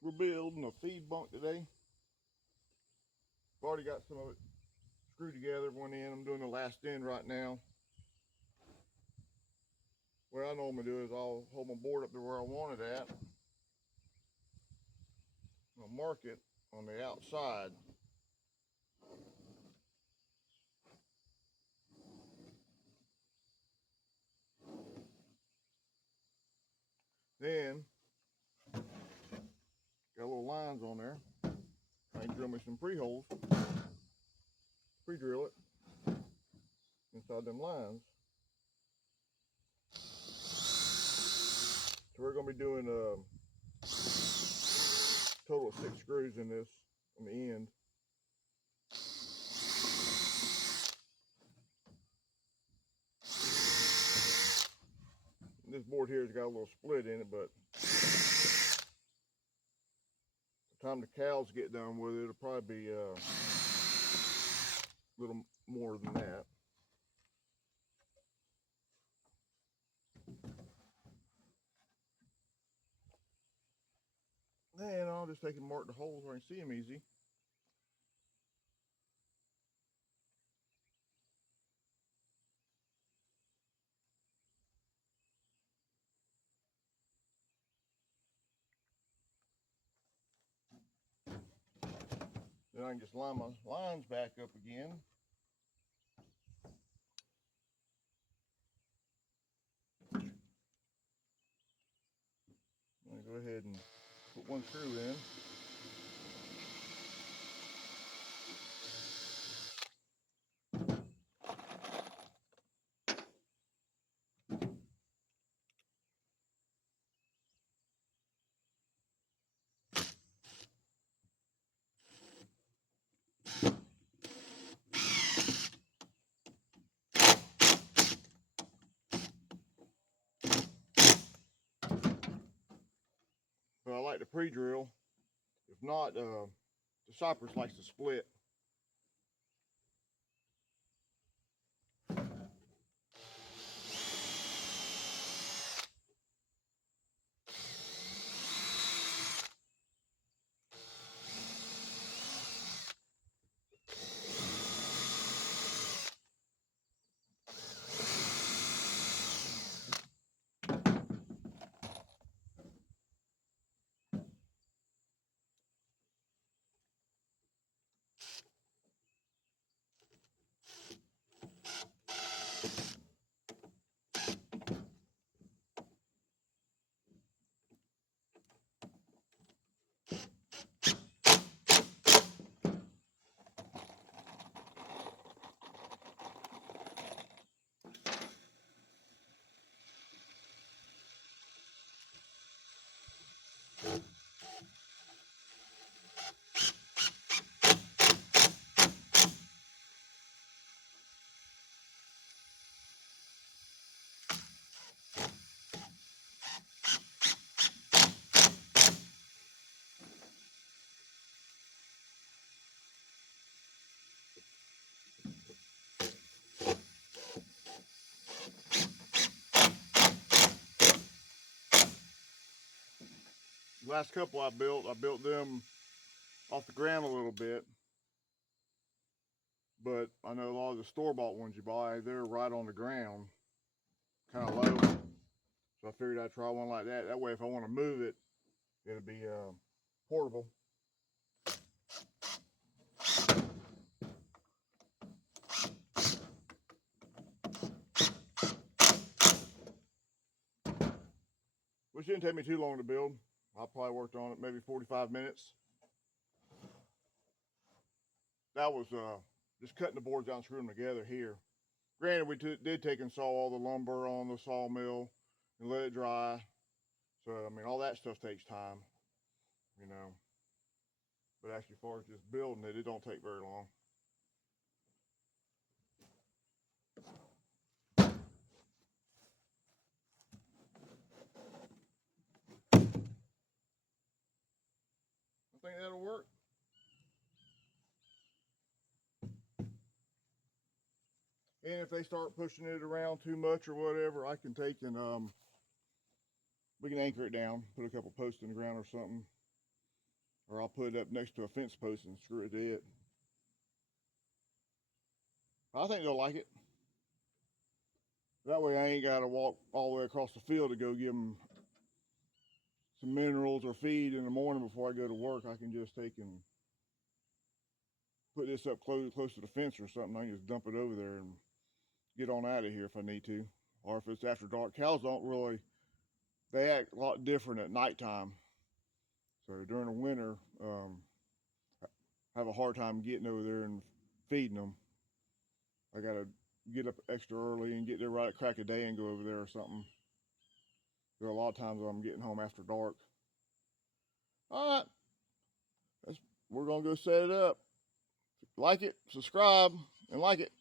We're building a feed bunk today. I've already got some of it screwed together, one end. I'm doing the last end right now. What I normally do is I'll hold my board up to where I want it at. I'll mark it on the outside. Then, got little lines on there. I can drill me some pre-holes, pre-drill it inside them lines. So we're going to be doing a total of 6 screws in this on the end. This board here has got a little split in it, but by the time the cows get done with it, it'll probably be a little more than that. Then I'll just take and mark the holes where I can see them easy. Then I can just line my lines back up again. I'm going to go ahead and put one screw in. But I like to pre-drill. If not, the Cypress likes to split. The last couple I built them off the ground a little bit. But I know a lot of the store-bought ones you buy, they're right on the ground, kind of low. So I figured I'd try one like that. That way if I want to move it, it'll be portable. Which didn't take me too long to build. I probably worked on it maybe 45 minutes. That was just cutting the boards out and screwing them together here. Granted, we did take and saw all the lumber on the sawmill and let it dry. So, I mean, all that stuff takes time, you know. But actually, as far as just building it, it don't take very long. I think that'll work. And if they start pushing it around too much or whatever, I can take and we can anchor it down, put a couple posts in the ground or something. or I'll put it up next to a fence post and screw it to it. I think they'll like it. That way I ain't got to walk all the way across the field to go give them some minerals or feed in the morning before I go to work. I can just take and put this up close to the fence or something. I can just dump it over there and get on out of here if I need to. Or if it's after dark. Cows don't really, they act a lot different at nighttime. So during the winter, I have a hard time getting over there and feeding them. I gotta get up extra early and get there right at crack of day and go over there or something. There are a lot of times I'm getting home after dark. All right, we're gonna go set it up. Like it, subscribe, and like it.